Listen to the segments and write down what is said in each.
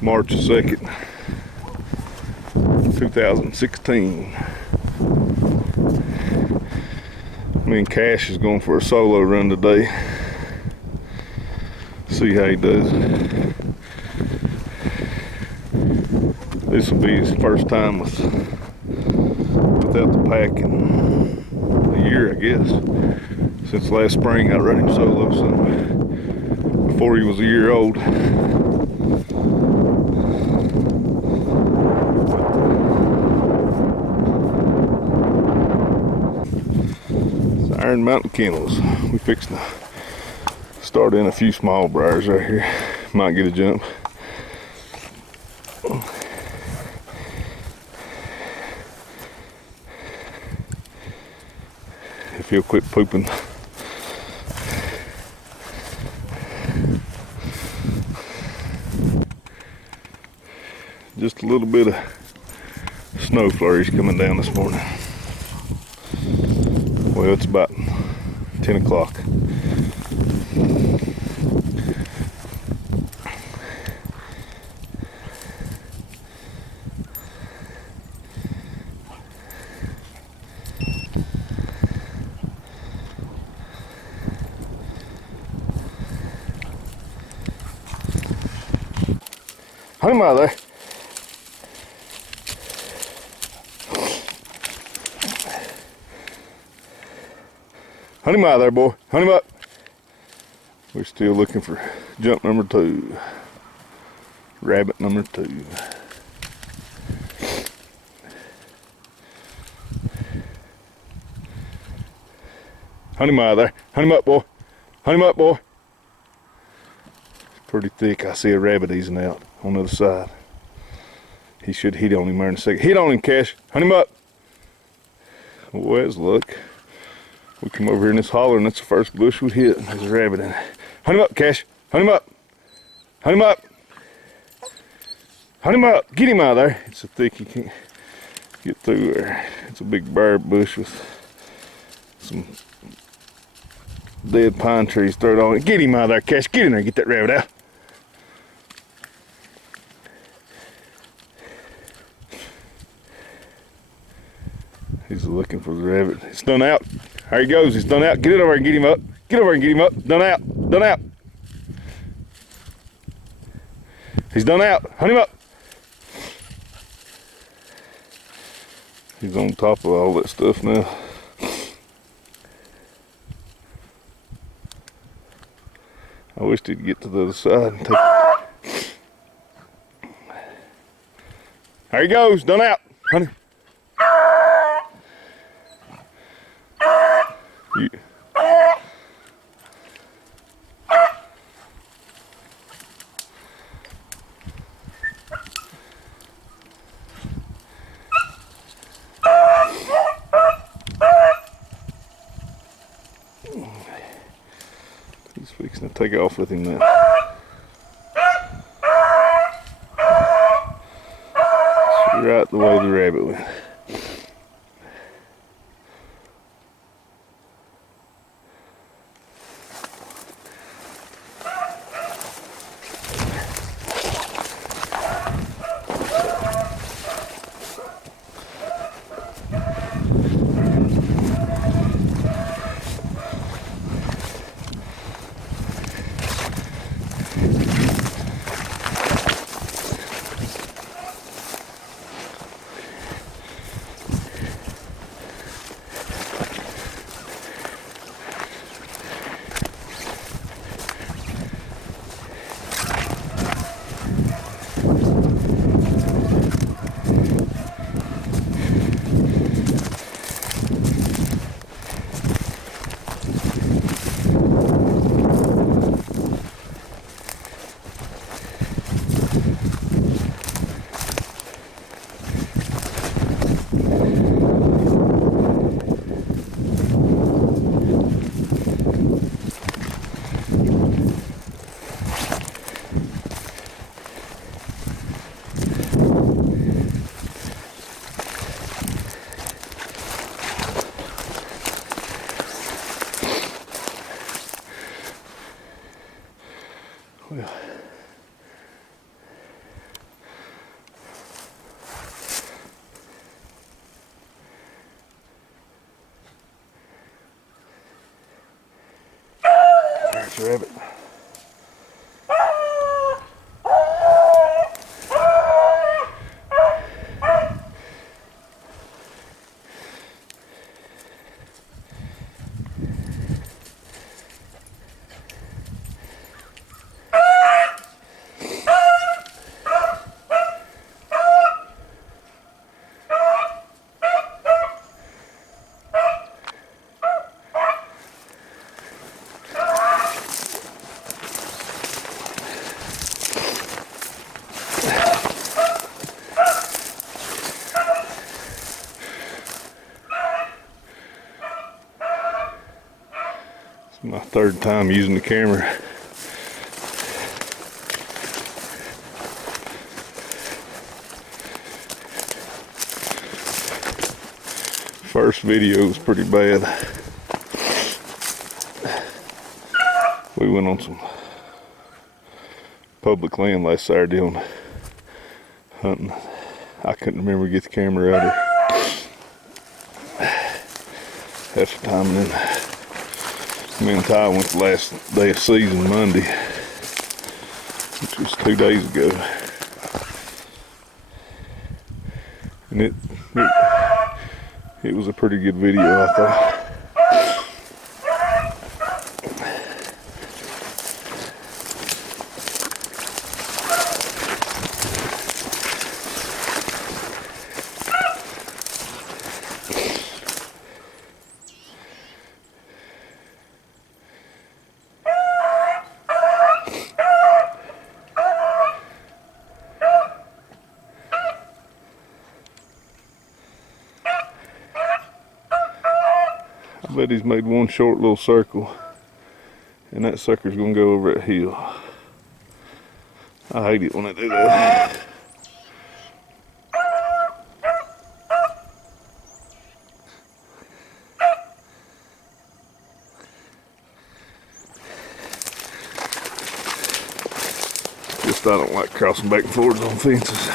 March 2nd, 2016. Me and Cash is going for a solo run today. See how he does. This will be his first time without the pack in a year, I guess. Since last spring I run him solo, so before he was a year old. Iron Mountain Kennels. We fixing to start in a few small briars right here. Might get a jump. If he'll quit pooping. Just a little bit of snow flurries coming down this morning. Well, it's about 10 o'clock. Hang him out there. Hunt him out there, boy. Hunt him up. We're still looking for jump number 2. Rabbit number 2. Hunt him out there. Hunt him up, boy. Hunt him up, boy. It's pretty thick. I see a rabbit easing out on the other side. He should hit on him there in a second. Hit on him, Cash. Hunt him up. Boy, that's luck. We come over here in this holler and that's the first bush we hit. There's a rabbit in it. Hunt him up, Cash. Hunt him up. Hunt him up. Hunt him up. Get him out of there. It's so thick you can't get through there. It's a big briar bush with some dead pine trees thrown on it. Get him out of there, Cash. Get in there. Get that rabbit out. He's looking for the rabbit. It's done out. There he goes. He's done out. Get it over and get him up. Get over and get him up. Done out. Done out. He's done out. Hunt him up. He's on top of all that stuff now. I wish he'd get to the other side and take it. There he goes. Done out. Hunt him. He's fixing to take off with him now. Right the way the rabbit went. There's a rabbit. It's my third time using the camera. First video was pretty bad. We went on some public land last Saturday on hunting. I couldn't remember to get the camera out there half the time, and then me and Ty went the last day of season Monday, which was 2 days ago, and it was a pretty good video, I thought. I bet he's made one short little circle, and that sucker's gonna go over that hill. I hate it when they do that. Just I don't like crossing back and forwards on fences.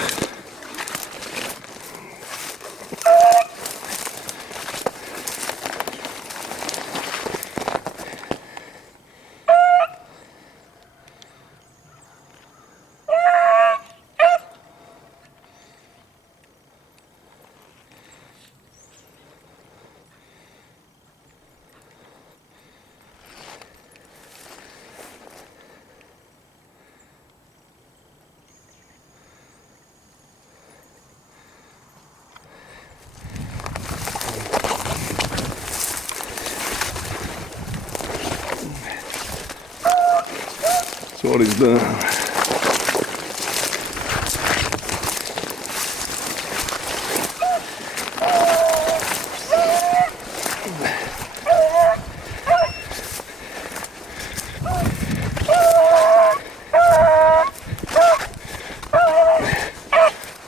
That's what he's done.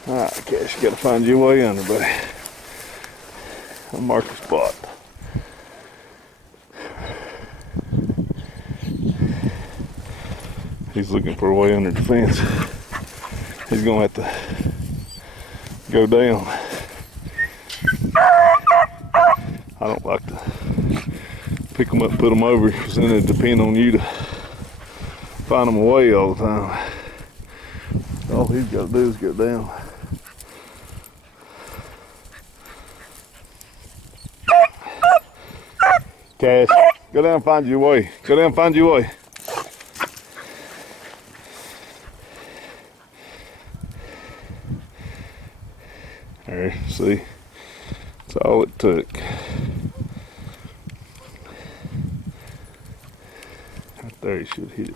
Alright, Cash, you gotta find your way under, buddy. I'll mark the spot. He's looking for a way under the fence. He's gonna have to go down. I don't like to pick them up and put them over, because then it depends on you to find them a way all the time. All he's got to do is go down. Cash, go down and find your way. Go down and find your way. There, see? That's all it took. Right there, he should hit it.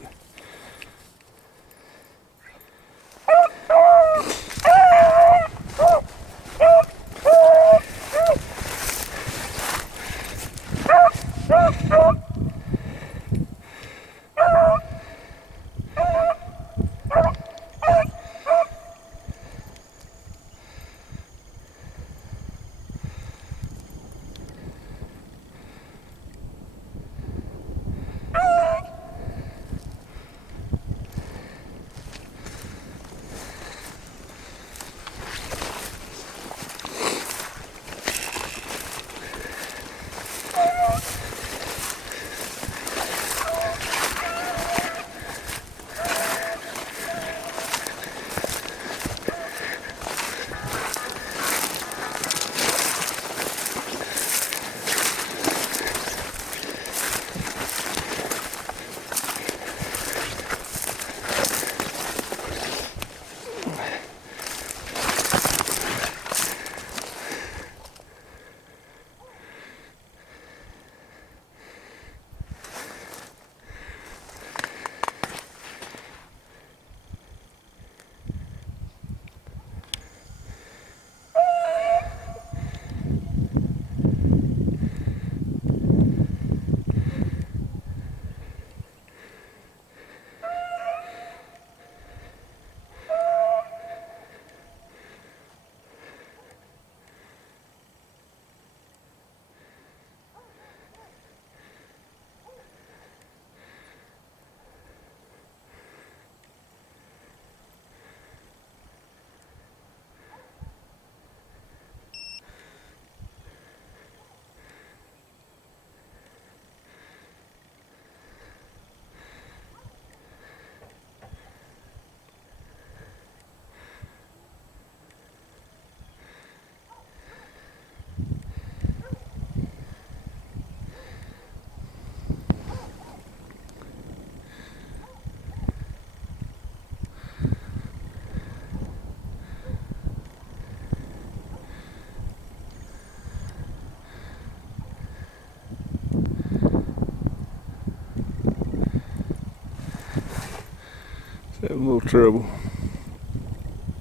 Having a little trouble.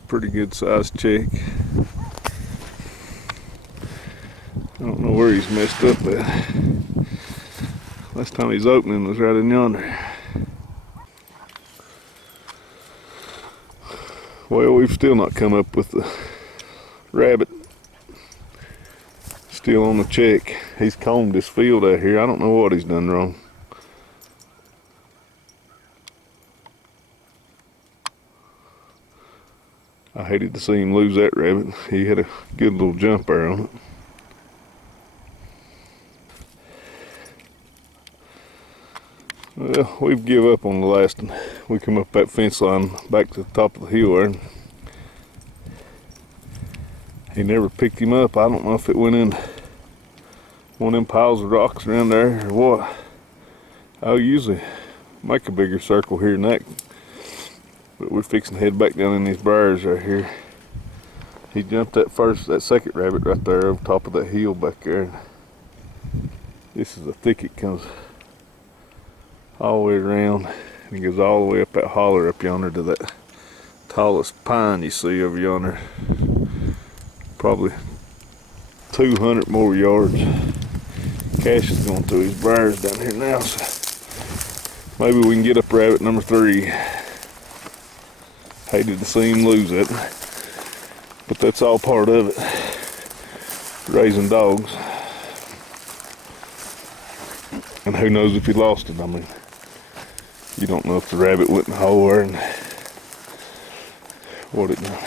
Pretty good sized chick. I don't know where he's messed up at. Last time he's opening was right in yonder. Well, we've still not come up with the rabbit. Still on the check. He's combed this field out here. I don't know what he's done wrong. I hated to see him lose that rabbit. He had a good little jump there on it. Well, we've give up on the last one. We come up that fence line back to the top of the hill there. He never picked him up. I don't know if it went in one of them piles of rocks around there or what. I'll usually make a bigger circle here than that. But we're fixing to head back down in these briars right here. He jumped that second rabbit right there over top of that hill back there. This is a thicket, comes all the way around and it goes all the way up that holler up yonder to that tallest pine you see over yonder. Probably 200 more yards. Cash is going through his briars down here now, so maybe we can get up rabbit number 3. Hated to see him lose it, but that's all part of it. Raising dogs. And who knows if he lost it. I mean, you don't know if the rabbit went in the hole there and what it done.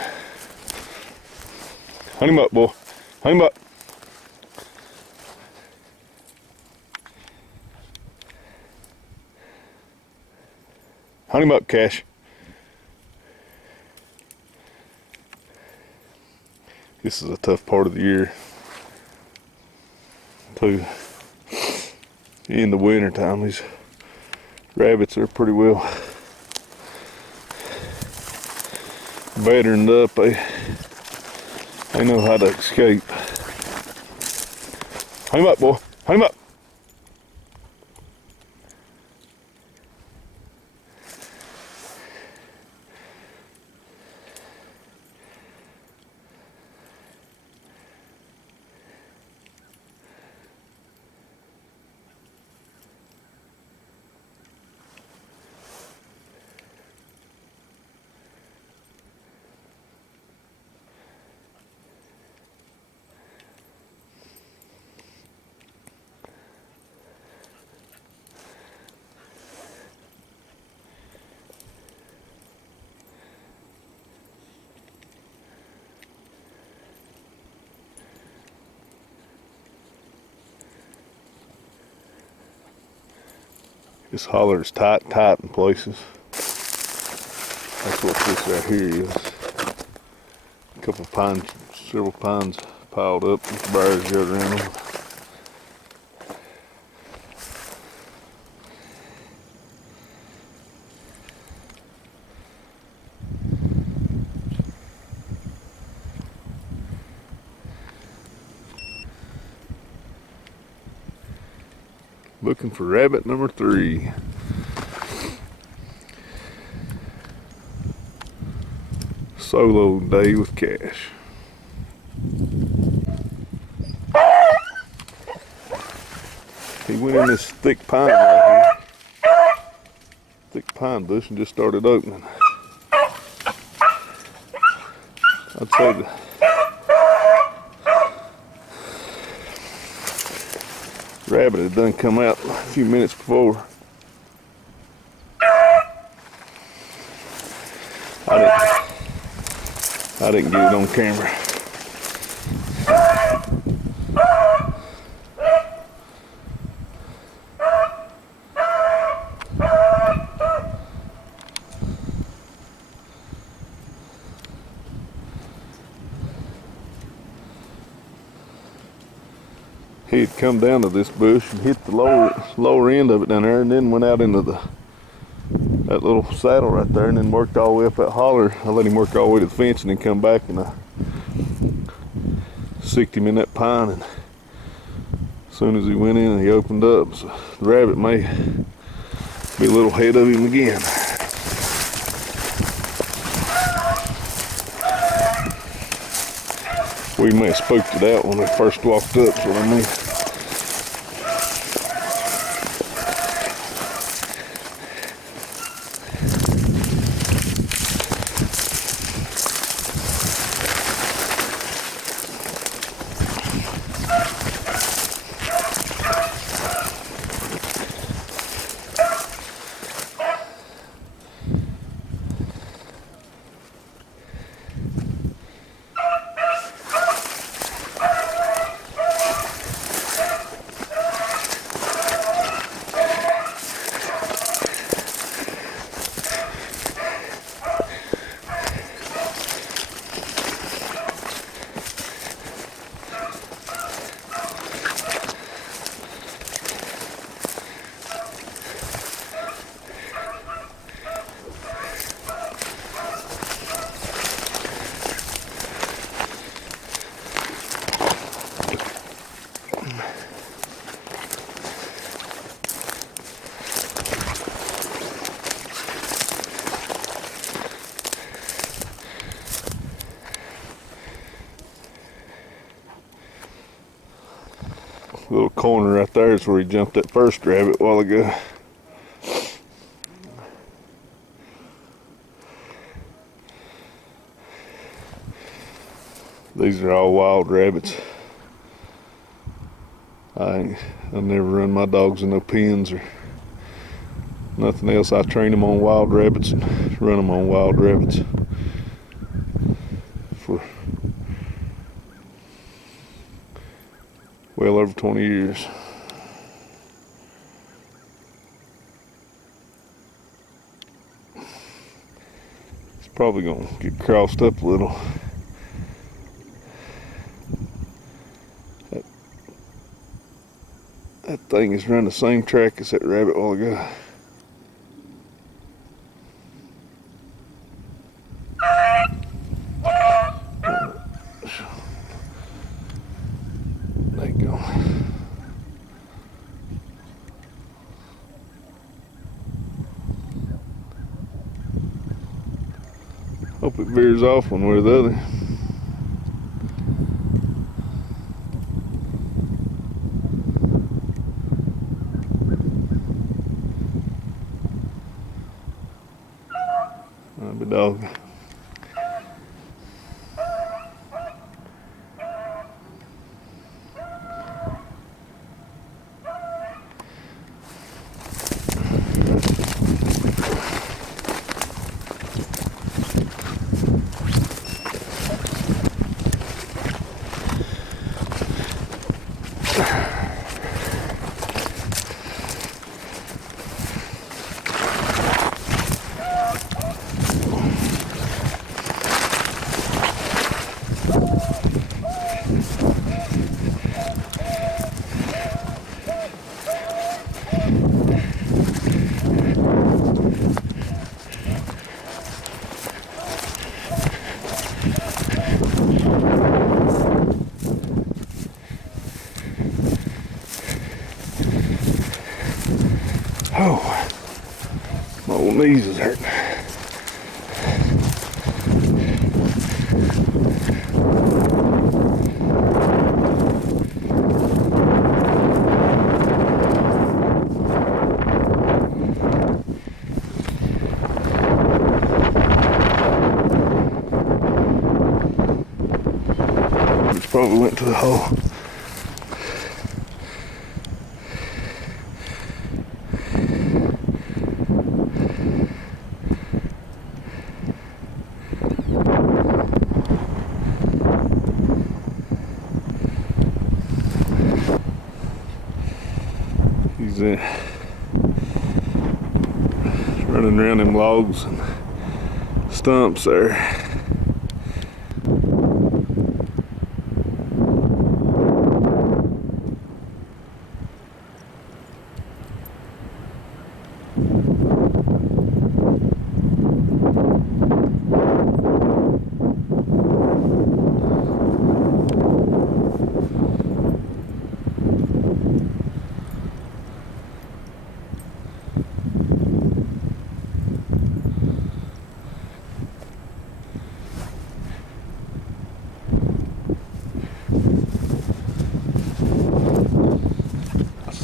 Hunt him up, boy. Hunt him up. Hunt him up, Cash. This is a tough part of the year too. In the winter time, these rabbits are pretty well veteraned up. They know how to escape. Hunt him up, boy. Hunt him up. This holler is tight in places. That's what this right here is. A couple of pines, several pines piled up with briars out around them. Looking for rabbit number 3. Solo day with Cash. He went in this thick pine right here. Thick pine bush and just started opening. I'd say the rabbit had done come out a few minutes before. I didn't get it on camera. He had come down to this bush and hit the lower end of it down there, and then went out into that little saddle right there, and then worked all the way up that holler. I let him work all the way to the fence and then come back, and I sicked him in that pine, and as soon as he went in, he opened up. So the rabbit may be a little ahead of him again. We may have spooked it out when they first walked up, so I mean. Little corner right there is where he jumped that first rabbit a while ago. These are all wild rabbits. I never run my dogs in no pens or nothing else. I train them on wild rabbits and run them on wild rabbits for well over 20 years. It's probably gonna get crossed up a little. That thing is running the same track as that rabbit a while ago. There you go. Hope it veers off one way or the other. I'll be dog. Oh, my old knees is hurting. Just probably went to the hole. He's running around them logs and stumps there.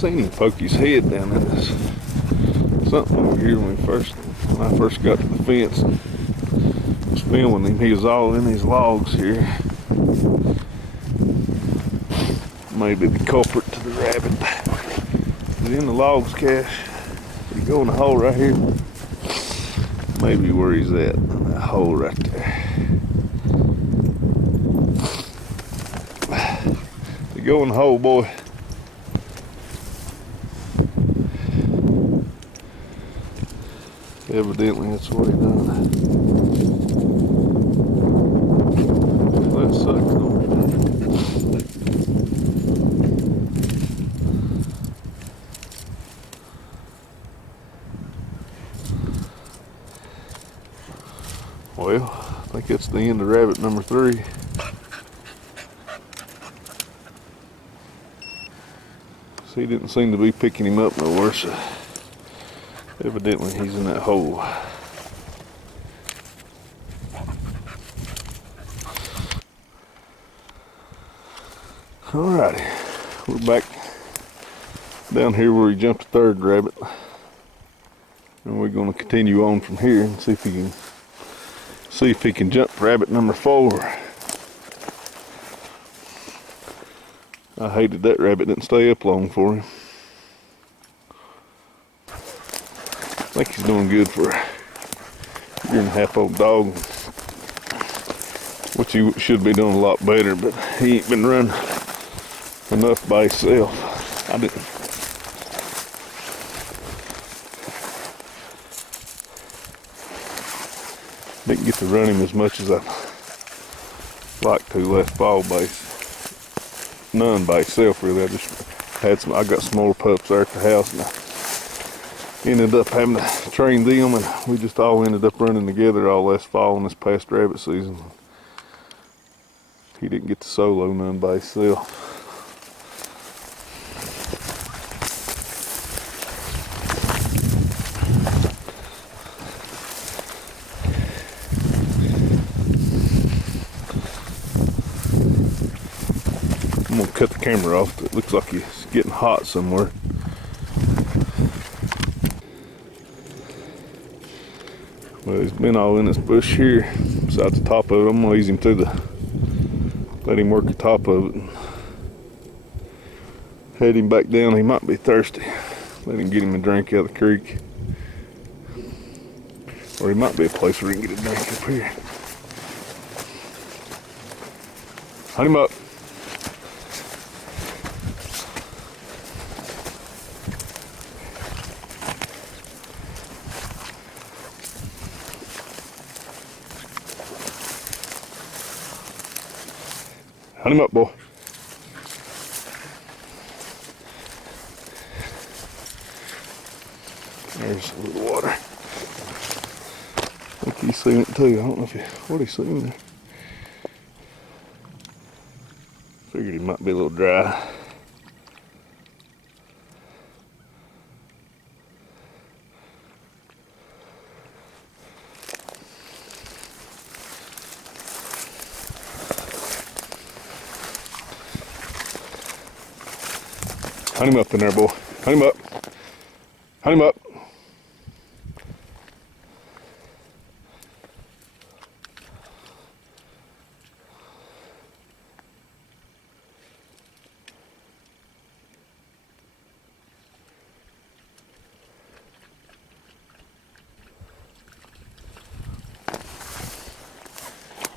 seen him poke his head down in this something over here when I first got to the fence and was filming him. He was all in these logs here. Maybe the culprit to the rabbit. But in the logs, Cash. Did he go in the hole right here? Maybe where he's at, in that hole right there. Did he go in the hole, boy? Evidently, that's what he done. That sucks, don't it? Well, I think that's the end of rabbit number 3. So he didn't seem to be picking him up nowhere, so evidently he's in that hole. Alrighty, we're back down here where he jumped the 3rd rabbit. And we're going to continue on from here and see if he can jump rabbit number 4. I hated that rabbit didn't stay up long for him. I think he's doing good for a 1.5-year-old dog, which he should be doing a lot better, but he ain't been running enough by himself. Didn't get to run him as much as I'd like to last fall none by himself really. I just had I got some more pups there at the house and I ended up having to train them, and we just all ended up running together all last fall and this past rabbit season. He didn't get to solo none by himself. I'm gonna cut the camera off. It looks like he's getting hot somewhere. Well, he's been all in this bush here beside the top of it. I'm gonna ease him through let him work the top of it and head him back down. He might be thirsty. Let him get him a drink out of the creek. Or he might be a place where he can get a drink up here. Hunt him up. Hunt him up, boy. There's a little water. I think he's seen it too. I don't know what he's seen there. Figured he might be a little dry. Hunt him up in there, boy. Hunt him up. Hunt him up.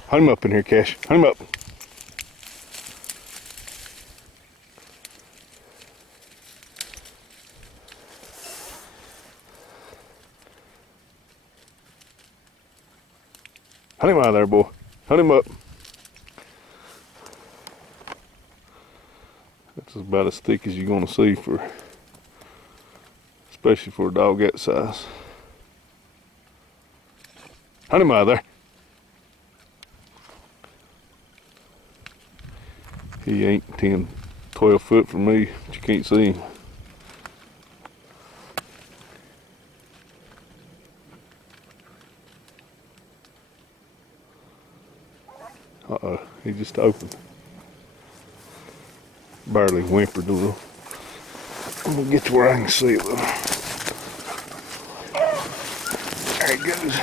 Hunt him up in here, Cash. Hunt him up. Hunt him out of there, boy. Hunt him up. That's about as thick as you're gonna see especially for a dog that size. Hunt him out of there. He ain't 10, 12 foot from me, but you can't see him. Uh-oh, he just opened. Barely whimpered a little. I'm gonna get to where I can see it. There it goes.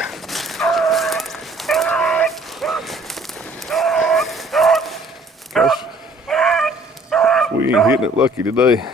Gosh, we ain't hitting it lucky today.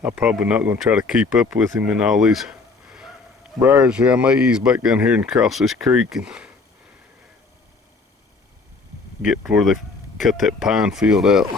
I'm probably not going to try to keep up with him in all these briars here. I may ease back down here and cross this creek and get to where they cut that pine field out.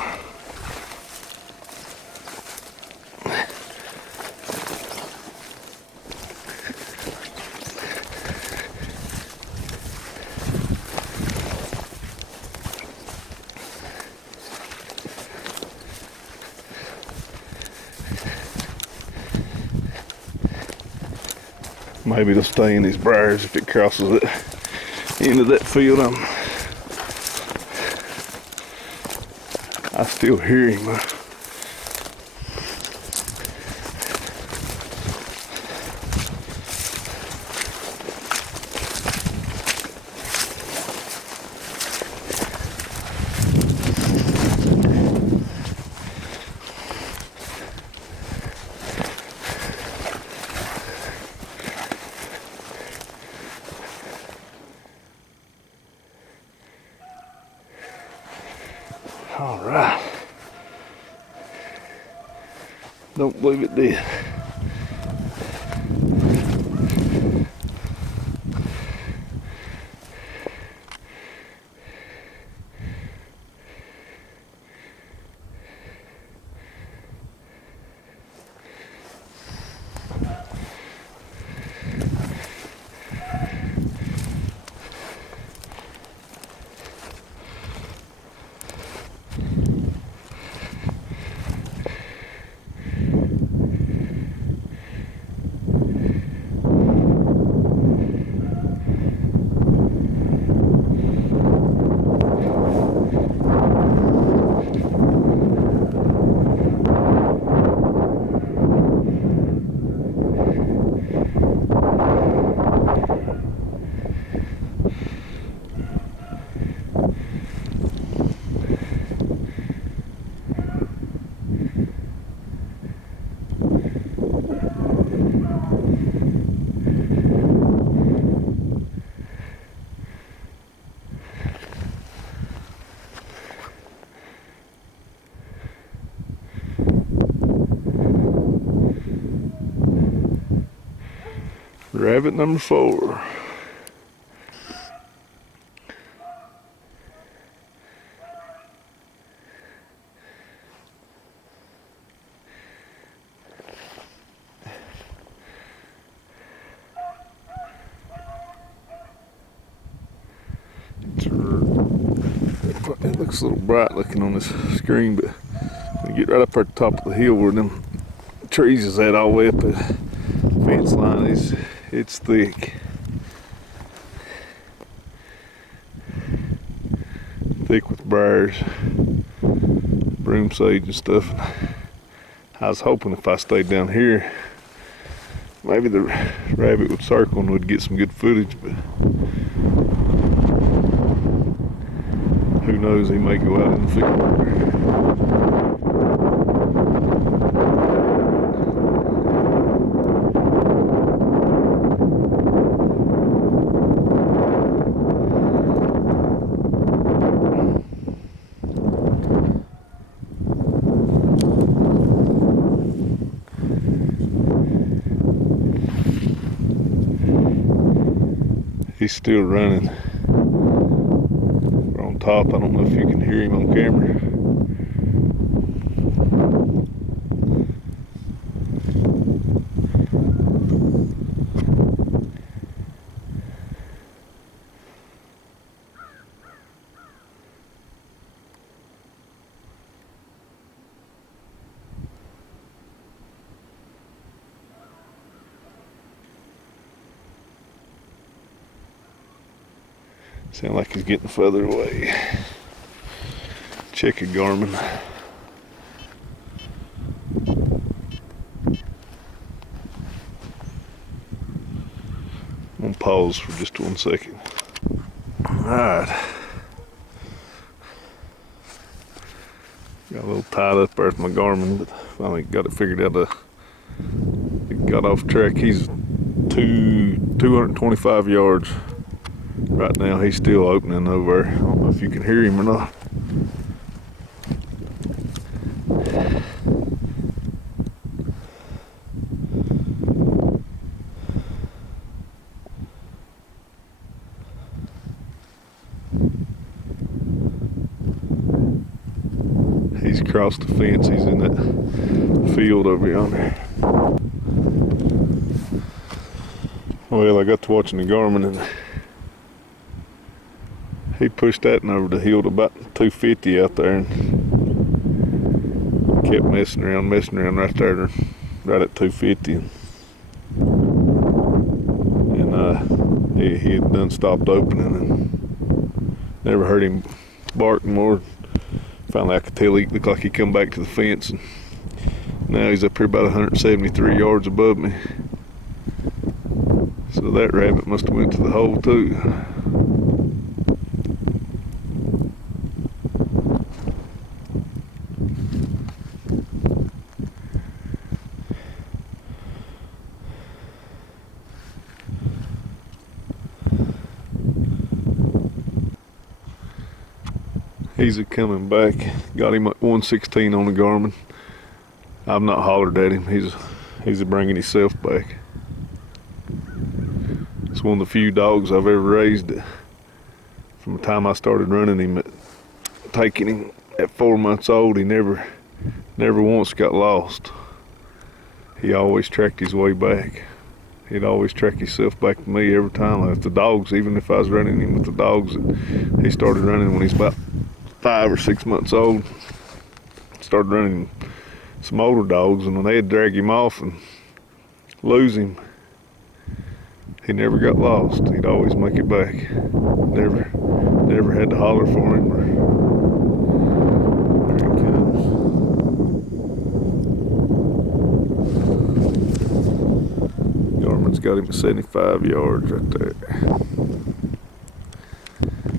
Maybe it'll stay in these briars if it crosses it into that field. I still hear him. All right. Don't believe it did. Rabbit number 4. It looks a little bright looking on this screen, but when you get right up at the top of the hill where them trees is at, all the way up the fence line, it's thick. Thick with briars, broom sage and stuff. I was hoping if I stayed down here, maybe the rabbit would circle and would get some good footage, but who knows, he may go out in the field. He's still running. We're on top. I don't know if you can hear him on camera. Sound like he's getting further away. Check a Garmin. I'm gonna pause for just 1 second. Alright. Got a little tied up there with my Garmin, but finally got it figured out. It got off track. He's 225 yards. Right now he's still opening over there. I don't know if you can hear him or not. He's crossed the fence. He's in that field over yonder. Well, I got to watching the Garmin and he pushed that over the hill to about 250 out there and kept messing around right there, right at 250. And he had done stopped opening and never heard him bark more. Finally, I could tell he looked like he come back to the fence, and now he's up here about 173 yards above me. So that rabbit must have went to the hole too. He's a coming back. Got him at 116 on the Garmin. I've not hollered at him. He's a bringing himself back. It's one of the few dogs I've ever raised. From the time I started running him, taking him at 4 months old, he never once got lost. He always tracked his way back. He'd always track himself back to me every time. Like the dogs, even if I was running him with the dogs, he started running when he's about 5 or 6 months old. Started running some older dogs, and when they'd drag him off and lose him, he never got lost. He'd always make it back. Never had to holler for him. There he comes. Garmin's got him at 75 yards right there.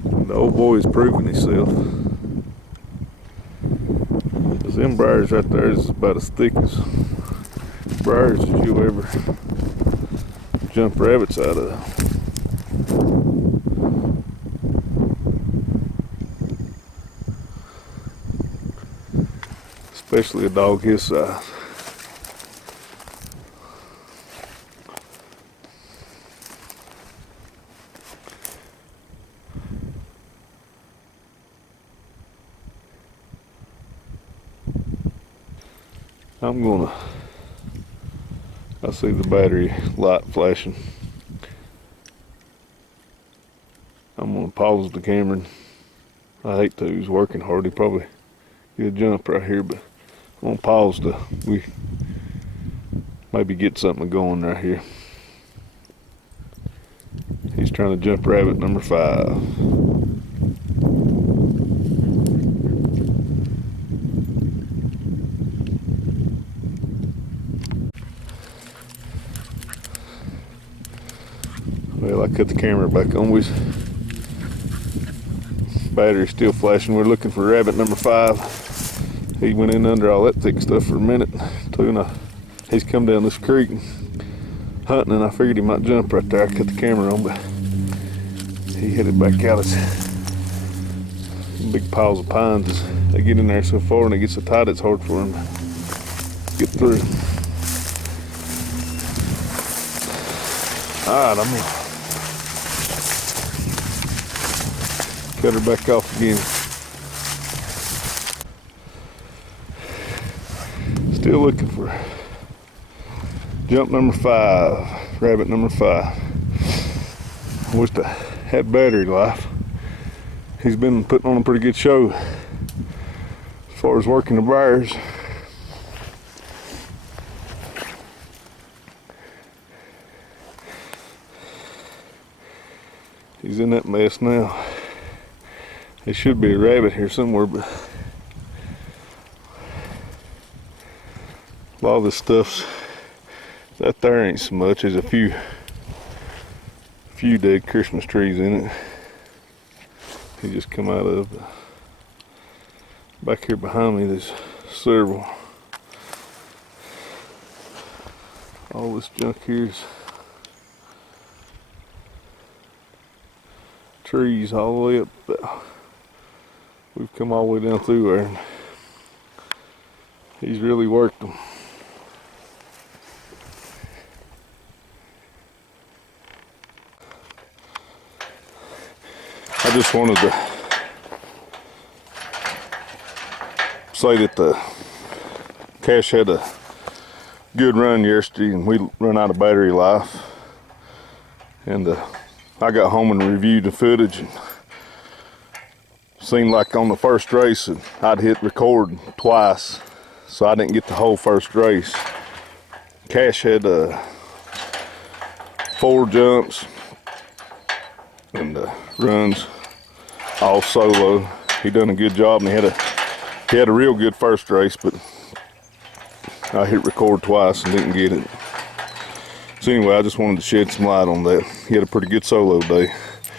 And the old boy is proving himself. Them briars right there is about as thick as briars as you'll ever jump rabbits out of. Especially a dog his size. I see the battery light flashing. I'm gonna pause the camera. I hate to, he's working hard. He probably get a jump right here, but I'm gonna pause to we maybe get something going right here. He's trying to jump rabbit number 5. Well, I cut the camera back on. Battery's still flashing. We're looking for rabbit number 5. He went in under all that thick stuff for a minute too, and he's come down this creek hunting, and I figured he might jump right there. I cut the camera on, but he headed back out. It's big piles of pines. They get in there so far and they get so tight it's hard for him to get through. Alright, I'm gonna cut her back off again. Still looking for jump number 5, rabbit number 5. I wish I had battery life. He's been putting on a pretty good show as far as working the briars. He's in that mess now. There should be a rabbit here somewhere, but a lot of this stuff's that there ain't so much. There's a few dead Christmas trees in it. He just come out of. Back here behind me there's several. All this junk here's trees all the way up. We've come all the way down through there, and he's really worked them. I just wanted to say that the cache had a good run yesterday, and we run out of battery life. And I got home and reviewed the footage, and seemed like on the first race I'd hit record twice, so I didn't get the whole first race. Cache had 4 jumps and runs all solo. He done a good job, and he had a real good first race, but I hit record twice and didn't get it. So anyway, I just wanted to shed some light on that. He had a pretty good solo day.